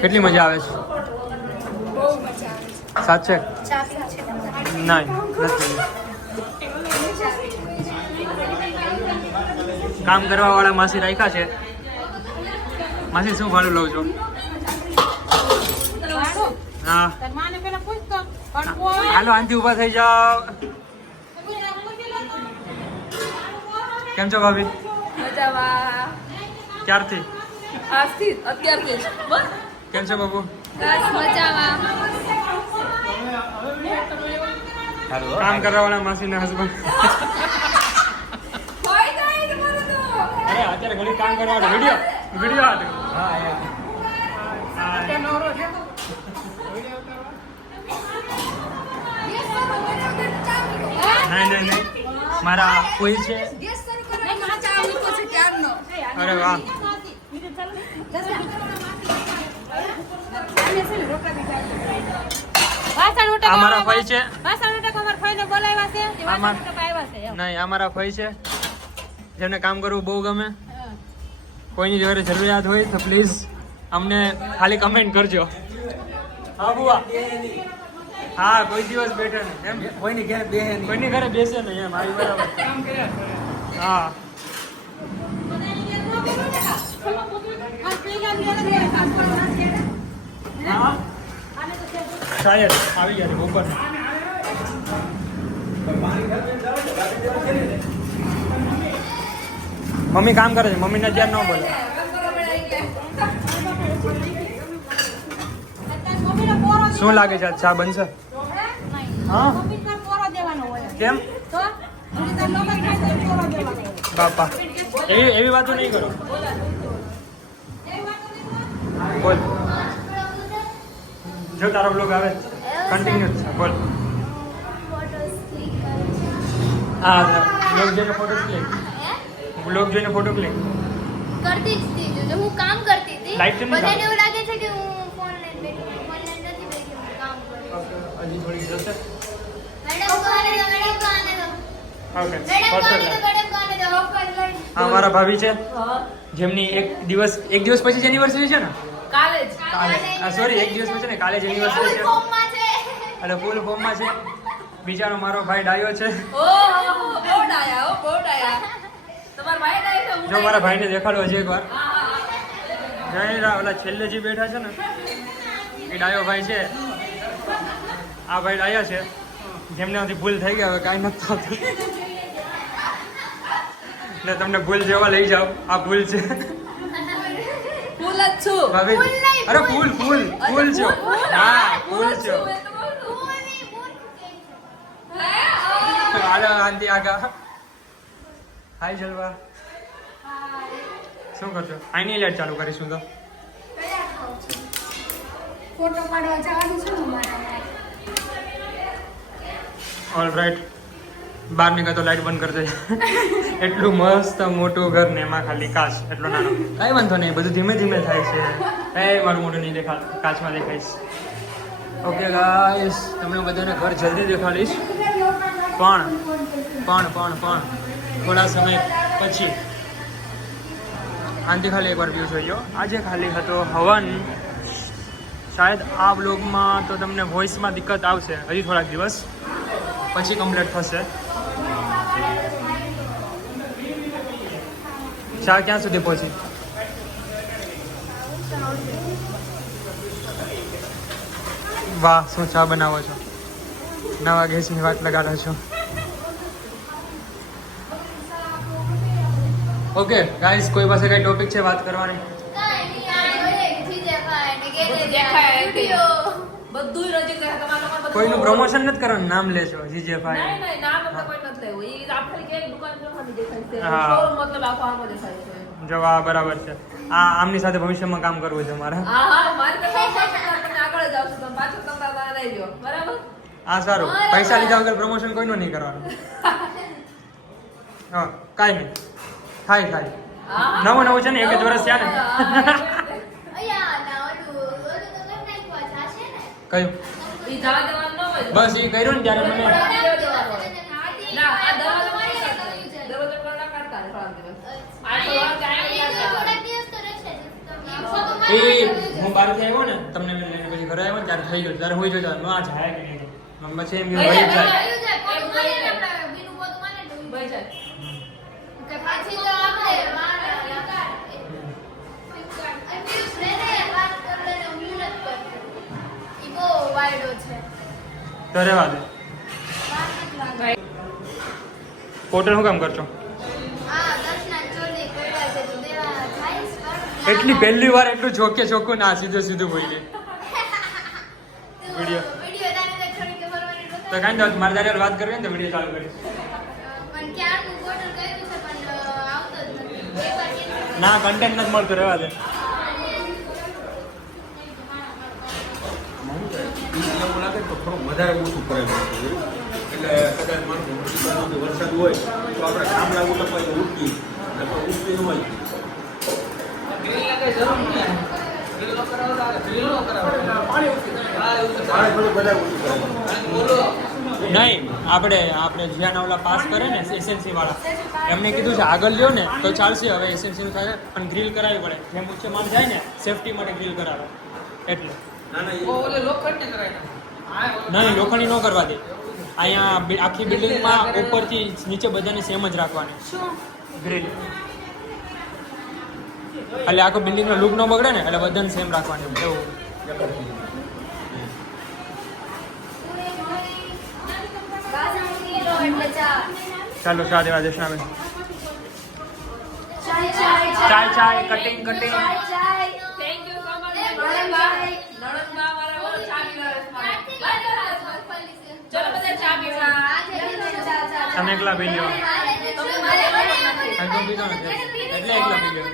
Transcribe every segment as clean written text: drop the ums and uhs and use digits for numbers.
કેટલી મજા આવે છે? સાચે? નહીં નથી. કામ કરવા વાળા માસી રાખ્યા છે. માસી શું ભાડું લઉં છો? હા હાલો આનથી ઊભા થઈ જાઓ. કેમ છો ભાભી? ક્યારથી? અત્યારથી કેમ છો બાબુ? કામ કરવા વાળા માસી ના હસબન્ડ. અરે અત્યારે ઘણી કામ કરવા વાળા વિડીયો નહીં મારા કોઈ છે. અરે વાહ. અમારા ભાઈ છે. નહીં અમારા ભાઈ છે જેમને કામ કરવું બહુ ગમે. કોઈની જોડે જરૂરિયાત હોય તો પ્લીઝ અમને ખાલી કમેન્ટ કરજો. હા બુઆ. હા કોઈ દિવસ બેઠે નહીં એમ. કોઈની ઘરે બેસે નહીં એમ. આવી બરાબર. હા શાયદ આવી ગયા ઉપર. મમ્મી કામ કરે છે. મમ્મીને ત્યાં ન બોલે. શું લાગે છે ચા બનશે? હા કેમ બાપા એવી વાતો નહીં કરો. બોલ જો તારો બ્લોગ આવે કન્ટિન્યુ છે. બોલ. હા બ્લોગ જોઈને ફોટો ક્લિક. બ્લોગ જોઈને ફોટો ક્લિક કરતી જ હતી. જો હું કામ કરતી હતી. લાઈટ કેમ બધાને એવું લાગે છે કે હું ફોન લઈને બેઠી છું. ફોન લઈને નથી બેઠી, હું કામ કરું છું. હજી થોડી જશે. મેડમ કો આને દો, મેડમ કો આને દો. ઓકે મેડમ કો આને દો, મેડમ કો આને દો. હોકર લઈ. હા મારા ભાભી છે જેમની એક દિવસ પછી જ એનિવર્સરી છે ને. કાલે જ સોરી એક દિવસ પછી ને કાલે જ એનિવર્સરી છે. ફોર્મમાં છે. અને ફૂલ ફોર્મમાં છે. બિચારો મારો ભાઈ ડાયો છે. બહુ ડાયા. તમારા ભાઈ ડાયા છે. જો મારા ભાઈને દેખાડો હજી એકવાર. જય ઓલા છેલ્લે જે બેઠા છે ને એ ડાયો ભાઈ છે. આ ભાઈ ડાયા છે જેમનાથી ભૂલ થઈ ગયા હવે કાંઈ નથી થતું. ને તમને ભૂલ જેવા લઈ જાઓ. આ ભૂલ છે. ફૂલ જ છું. ભાભી અરે ફૂલ છો. હા ફૂલ છો. હાલો આંટી આગા. હાય જલવા. શું કરશો? આઈની લાઈટ ચાલુ કરીશું તો. ફોટો પાડવા જવાનું છે ને મારા. All right. બહાર નીકળતો લાઈટ બંધ કરી દે. એટલું મસ્ત મોટું ઘર ને એમાં ખાલી કાચ એટલો નાનો. કઈ વાંધો નહીં બધું ધીમે ધીમે થાય છે. કઈ મારું મોટું નહીં કાચમાં દેખાઈશ. ઓકે ગાઈસ તમને બધાને ઘર જલ્દી દેખાડીશ. પણ થોડા સમય પછી આનાથી ખાલી એકવાર વ્યૂ જોઈ લો. આજે ખાલી હતો હવન. શાયદ આ બ્લોગમાં તો તમને વોઇસમાં દિક્કત આવશે હજી થોડાક દિવસ પછી કમ્પ્લીટ થશે. ચા ક્યાં સુધી પહોંચી? વાહ શું ચા બનાવો છો? નવા ગેસની વાત લગાડો છો. ઓકે ગાઈસ કોઈ પાસે કઈ ટોપિક છે વાત કરવાની? બધું રજી કરે તમારા લોકો. કોઈનું પ્રમોશન નથી કરવાનું. નામ લેશો જીજેભાઈ. નહીં નામ આપણે કોઈ નથી લેવું. ઈ આપણે કે દુકાન જોવાની દેખાય છે. હા. શોરૂમ મતલબ આખો આમાં દેખાય છે. જો આ બરાબર છે. આમની સાથે ભવિષ્યમાં કામ કરવું છે મારે. હા મારી તો કામ કરશે તમે આગળ જ આવશો. તમે પાછું તમારા રહી જાઓ. બરાબર? હા સારું. પૈસા લીધા વગર પ્રમોશન કોઈનું નહીં કરવાનું. હા કાંઈ નહીં થાય. નવું છે ને એક જ વર્ષ થયા ને. કયું? ઈ જવા દેવાનું ન હોય. બસ એ કર્યું ને ત્યારે મને ના આ દરવાજો બંધ કરી દે. દરવાજો બંધ ના કરતા થોડા દિવસ. આ તો વાત જાય. એ હું બહારથી આવ્યો ને તમને લઈને પછી ઘરે આવ્યો ને ત્યારે થઈ ગયો ત્યારે હું જોઈ જતો આ જાય કે નહીં પછી એમ વહી જાય ભાઈ જાય. પછી તો આપણે તો રહેવા દે પોટર શું કામ કરશો એટલી પહેલી વાર એટલું ચોકે ચોખ્ખું ના સીધું સીધું બોલી વિડીયો તો કાંઈ નહીં મારે તારે વાત કરવી ને તો વિડીયો ચાલુ કરીશ ના કન્ટેન્ટ નથી મળતું રહેવા દે એવું લાગે તો થોડું વધારે ઓછું કરેલું એટલે કદાચ માણસો વરસાદ હોય તો આપણે ગામડા ઉલપાઈ ઉઠી ઉઠી હોય નહીં આપણે જ્યાં ઓલા પાસ કરે ને એસએનસી વાળા એમને કીધું છે આગળ લ્યો ને તો ચાલશે હવે એસએનસી નું થાય પણ ગ્રીલ કરાવવી પડે જેમ ઉચ્ચ માલ જાય ને સેફટી માટે ગ્રીલ કરાવે એટલે નહીં લોખંડી ન કરવા દે અહીંયા આખી બિલ્ડિંગમાં ઉપરથી નીચે બધાને સેમ જ રાખવાની ગ્રીલ એટલે આખો બિલ્ડિંગનો લુક ન બગડે ને એટલે બધાને સેમ રાખવાની એવું ચાલો ચા દેવા દર્શનાબેન ચાય cutting Thank you so much. નણંદબા મારા બહુ ચા પીવડાવે છે. ચલો બધા ચા પીવા. તમે એકલા પી લ્યો તમે મારે એકદમ પીધો નથી એટલે એકલા પી લ્યો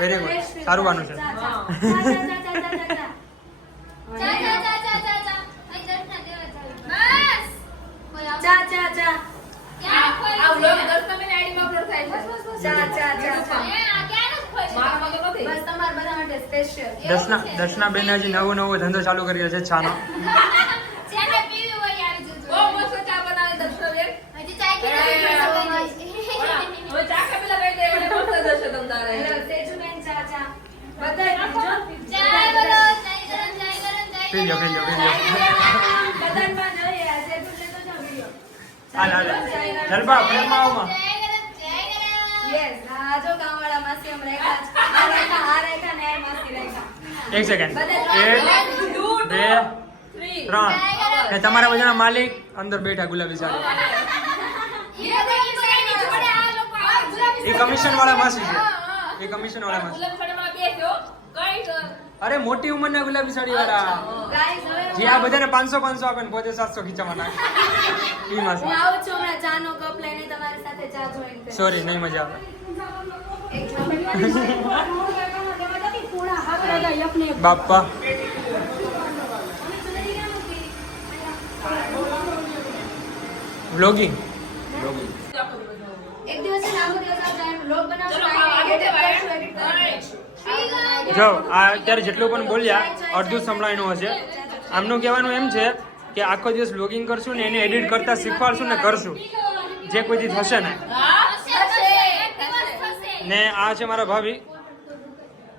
વેરી ગુડ સારું વાનું છે આ vlog 10 મિનિટ આઈડીમાં અપલોડ થાય છે. દર્શના બેન હજી નવો ધંધો ચાલુ કર્યો છે ચાનો બહુ મસ્ત ચા બનાવે દર્શનાબેન. હવે ચા પેલા બેન એટલે મસ્ત દર્શન તમારે. પી લ્યો હાલ જલપા પ્રેમમાં આવમાં એક સેકન્ડ 1 2 3 ને તમારા બધાના માલિક અંદર બેઠા ગુલાબી સાડી એ કમિશન વાળા માસી છે એ કમિશન વાળા માસી અરે મોટી ઉંમરના ગુલાબી સાડી વાળા જે આ બધાને 500 આપે ને પોતે 700 ખીચામાં નાખે ઈ માસી સોરી નહીં મજા આવે બાપા વ્લોગિંગ એક દિવસ છે ને આખો દિવસ આપણે વ્લોગ બનાવશું જો આ અત્યારે જેટલું પણ બોલ્યા અડધું સંભળાયનું હશે આમનું કહેવાનું એમ છે કે આખો દિવસ વ્લોગિંગ કરશું ને એને એડિટ કરતા શીખવાડશું ને કરશું જે કોઈથી થશે ને આ છે મારા ભાભી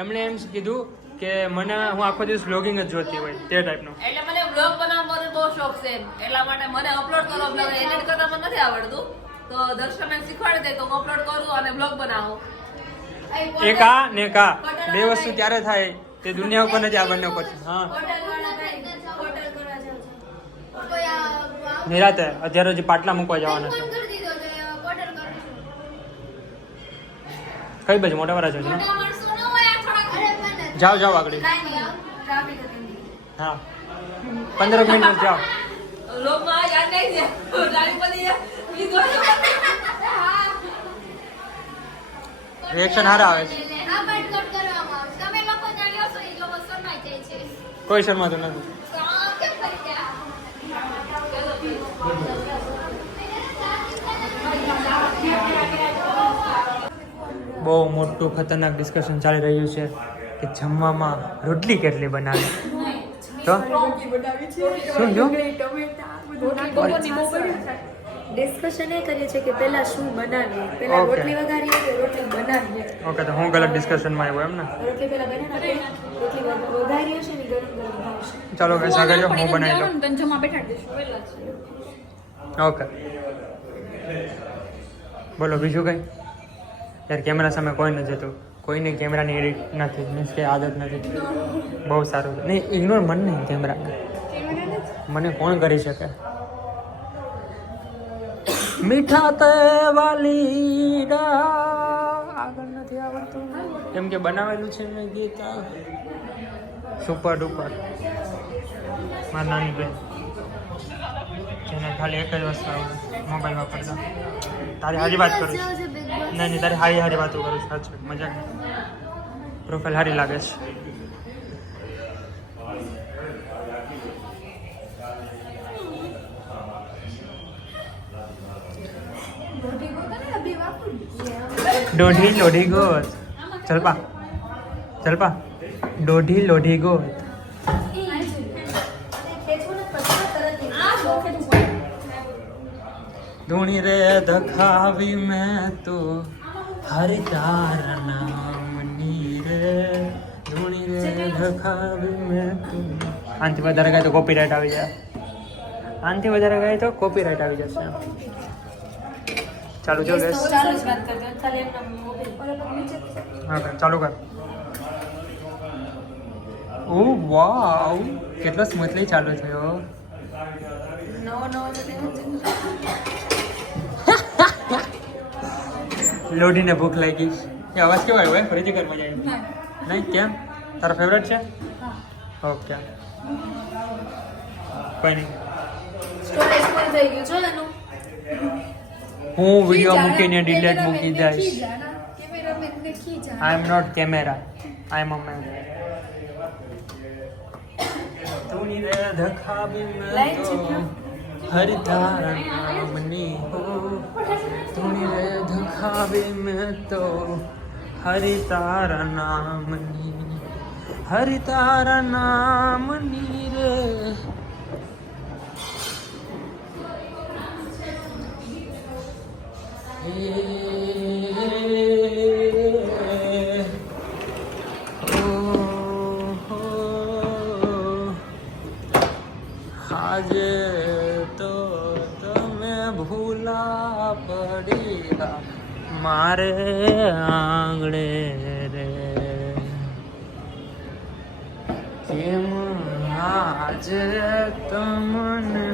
એમણે એમ કીધું કે મને હું આખો દિવસ વ્લોગિંગ જ જોતી હોય તે ટાઈપનું એટલે મને વ્લોગ બનાવવાનો બહુ શોખ છે એટલા માટે મને અપલોડ કરો બ્લોગ એડિટ કરતા મને નથી આવડતું તો દર્શકને શીખવાડી દે તો હું અપલોડ કરું અને બ્લોગ બનાવું એક આ ને એક આ બે વસ્તુ ત્યારે થાય તે દુનિયા ઉપર નથી આ બંને ઉપર હા નિરાતે અત્યારે હજી પાટલા મૂકવા જવાના છે કઈ બાજુ મોટા વાળા છે જાઓ આગળ હા 15 મિનિટ જાઓ વ્લોગમાં યાદ નહીં છે ગાડી પડી રિએક્શન હારા આવે છે કોઈ શરમાતું નથી બહુ મોટું ખતરનાક ડિસ્કશન ચાલી રહ્યું છે કે જમવામાં રોટલી કેટલી બનાવે તો શું જો ડિસ્કશન એ કરીએ છીએ કે પહેલા શું બનાવીએ પહેલા Okay. રોટલી વઘારીએ કે રોટલી બનાવીએ ઓકે તો હું ગલત ડિસ્કશનમાં આવ્યો એમ ને રોટલી પહેલા બનાવીએ રોટલી વઘારીએ છે ને ગરમ ગરમ ભાવશે ચાલો કઈ આગળ જાઓ, હું બનાવી લઉં. તને જમવા બેઠાડી દઈશું પહેલા જ. ઓકે બોલો બીજું કંઈ? યાર કેમેરા સામે કોઈ નથી જતું, કોઈને કેમેરાની એડિટ નથી, મીન્સ કે આદત નથી. બહુ સારું છે. નહીં ઇગ્નોર મને નહીં, કેમેરાને મને કોણ કરી શકે? મીઠા તે વાલીડા આગળ નથી આવડતું કેમ કે બનાવેલું છે મેં ગીત સુપર ડુપર. મારી નાની બેન જેને ખાલી એક જ વસ્તુ આવડે મોબાઈલ વાપરતા. તારી હારી વાત કરું છું. નહીં નહીં તારી હારી હારી વાતો કરું છું. સાચું મજાક પ્રોફાઇલ હારી લાગે છે. દોઢી લોઢી ગોત ચલપા ચલપા દોઢી લોઢી ગોત. ધૂણી રે ધખાવી મેં તો હરી તારા નામની રે ધૂણી રે ધખાવી મેં તો. આનાથી વધારે ગાય તો કોપીરાઇટ આવી જાય. આનાથી વધારે ગાય તો કોપીરાઇટ આવી જશે. ચાલુ જો ગેસ. ચાલુ જ વાત કરજો ખાલી એમના મોબાઈલ પર નીચે ઓકે ચાલુ કર. ઓ વાવ કેટલો સ્મૂથલી ચાલુ થયો. નવો નવો લોઢીને ભૂખ લાગી. એ અવાજ કેવો આવ્યો? ફરીથી કર મજા આવી. નહીં કેમ? તારો ફેવરેટ છે? ઓકે કોઈ નહીં. સ્ટોરેજ ફૂલ થઈ ગયું છો એનું હું વિડીયો મૂકીને ડિલેટ મૂકી દઈશ. કેમેરામેન ને ખીજા I am not camera, I am a man. તુની રે ધખાવી મેં તો હરી તારા નામની હો. તુની રે ધખાવી મેં તો હરી તારા નામની હરી તારા નામની રે. આજે તો તમે ભૂલા પડ્યા મારે આંગણે રે. કેમ આજે તમને